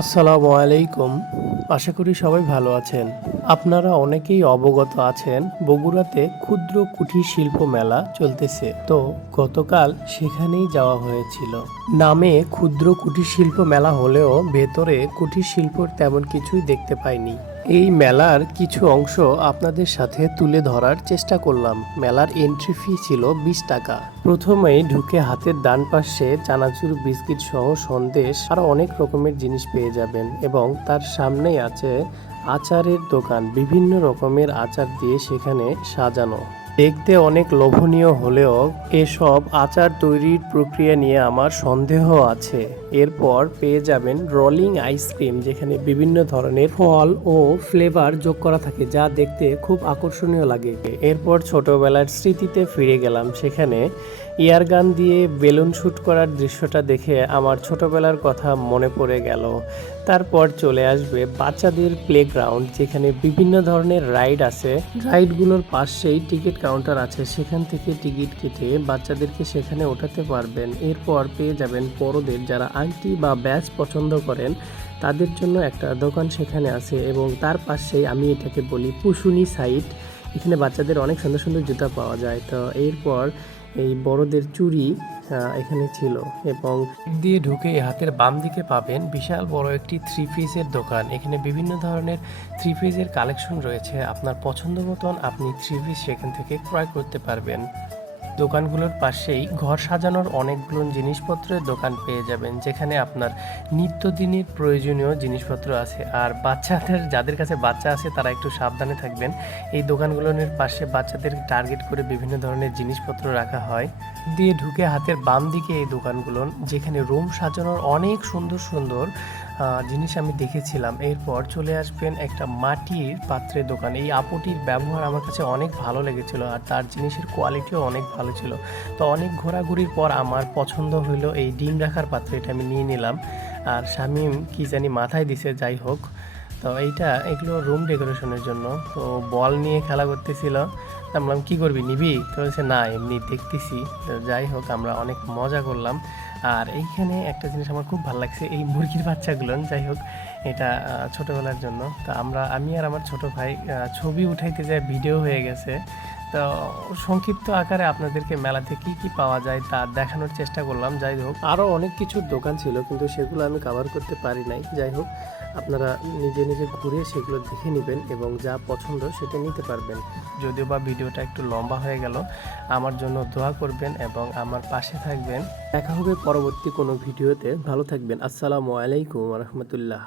আসসালামু আলাইকুম। আশা করি সবাই ভালো আছেন। আপনারা অনেকেই অবগত আছেন, বগুড়াতে ক্ষুদ্র কুটির শিল্প মেলা চলতেছে। তো গতকাল সেখানেই যাওয়া হয়েছিল। নামে ক্ষুদ্র কুটির শিল্প মেলা হলেও ভেতরে কুটির শিল্পর তেমন কিছুই দেখতে পাইনি। এই মেলার কিছু অংশ আপনাদের সাথে তুলে ধরার চেষ্টা করলাম। মেলার এন্ট্রি ফি ছিল বিশ টাকা। প্রথমেই ঢুকে হাতের ডান পাশে চানাচুর, বিস্কিট সহ সন্দেশ আর অনেক রকমের জিনিস পেয়ে যাবেন এবং তার সামনেই আছে আচারের দোকান। বিভিন্ন রকমের আচার দিয়ে সেখানে সাজানো। দেখতে অনেক লোভনীয় হলেও এসব আচার তৈরির প্রক্রিয়া নিয়ে আমার সন্দেহ আছে। এরপর পেয়ে যাবেন রোলিং আইসক্রিম যেখানে বিভিন্ন ধরনের ফল ও ফ্লেভার যোগ করা থাকে, যা দেখতে খুব আকর্ষণীয় লাগে। এরপর ছোটবেলার স্মৃতিতে ফিরে গেলাম, সেখানে ইয়ারগান দিয়ে বেলুন শ্যুট করার দৃশ্যটা দেখে আমার ছোটবেলার কথা মনে পড়ে গেল। তারপর চলে আসবে বাচ্চাদের প্লেগ্রাউন্ড যেখানে বিভিন্ন ধরনের রাইড আছে। রাইডগুলোর পাশেই টিকিট কাউন্টার আছে। সেখান থেকে টিকিট কেটে বাচ্চাদেরকে সেখানে ওঠাতে পারবেন। এরপর পেয়ে যাবেন বড়দের যারা আংটি বা ব্যাচ পছন্দ করেন, তাদের জন্য একটা দোকান সেখানে আছে এবং তার পাশেই আমি এটাকে বলি পুশুনি সাইট এখানে বাচ্চাদের অনেক সুন্দর সুন্দর জুতা পাওয়া যায়। তো এরপর এই বড়দের চুড়ি এখানে ছিল এবং দিয়ে ঢুকে হাতের বাম দিকে পাবেন বিশাল বড় একটি থ্রি পিসের দোকান। এখানে বিভিন্ন ধরনের থ্রি পিসের কালেকশন রয়েছে। আপনার পছন্দ মতন আপনি থ্রি পিস সেখান থেকে ক্রয় করতে পারবেন। দোকানগুলোর পাশেই ঘর সাজানোর অনেকগুলো জিনিসপত্রের দোকান পেয়ে যাবেন, যেখানে আপনার নিত্যদিনের প্রয়োজনীয় জিনিসপত্র আছে। আর বাচ্চাদের, যাদের কাছে বাচ্চা আছে, তারা একটু সাবধানে থাকবেন। এই দোকানগুলোর পাশে বাচ্চাদের টার্গেট করে বিভিন্ন ধরনের জিনিসপত্র রাখা হয়। দিয়ে ঢুকে হাতের বাম দিকে এই দোকানগুলো, যেখানে রুম সাজানোর অনেক সুন্দর সুন্দর জিনিস আমি দেখেছিলাম। এরপর চলে আসবেন একটা মাটির পাত্রের দোকান। এই আপুটির ব্যবহার আমার কাছে অনেক ভালো লেগেছিল আর তার জিনিসের কোয়ালিটিও অনেক ভালো ছিল। তো অনেক ঘোরাঘুরির পর আমার পছন্দ হলো এই ডিম রাখার পাত্র এটা আমি নিয়ে নিলাম। আর শামিম কি জানি মাথায় দিছে, যাই হোক। তো এইটা, এগুলো রুম ডেকোরেশনের জন্য। তো বল নিয়ে খেলা করতেছিল। বললাম, কী করবি, নিবি? তো বলছে, না, এমনি দেখতেছি। তো যাই হোক, আমরা অনেক মজা করলাম। আর এইখানে একটা জিনিস আমার খুব ভালো লাগছে, এই মুরগির বাচ্চাগুলো। যাই হোক, এটা ছোটোবেলার জন্য। তা আমরা, আমি আর আমার ছোট ভাই ছবি উঠাইতে যায় ভিডিও হয়ে গেছে। তো সংক্ষিপ্ত আকারে আপনাদেরকে মেলাতে কি কি পাওয়া যায় তা দেখানোর চেষ্টা করলাম যাই হোক। আরও অনেক কিছুর দোকান ছিল কিন্তু সেগুলো আমি কভার করতে পারি নাই। যাই হোক আপনারা নিজে নিজে ঘুরে সেগুলো দেখে নেবেন এবং যা পছন্দ সেটা নিতে পারবেন। যদিও বা ভিডিওটা একটু লম্বা হয়ে গেল আমার জন্য দোয়া করবেন এবং আমার পাশে থাকবেন। দেখা হবে পরবর্তী কোনো ভিডিওতে। ভালো থাকবেন। আসসালামু আলাইকুম রহমতুল্লাহ।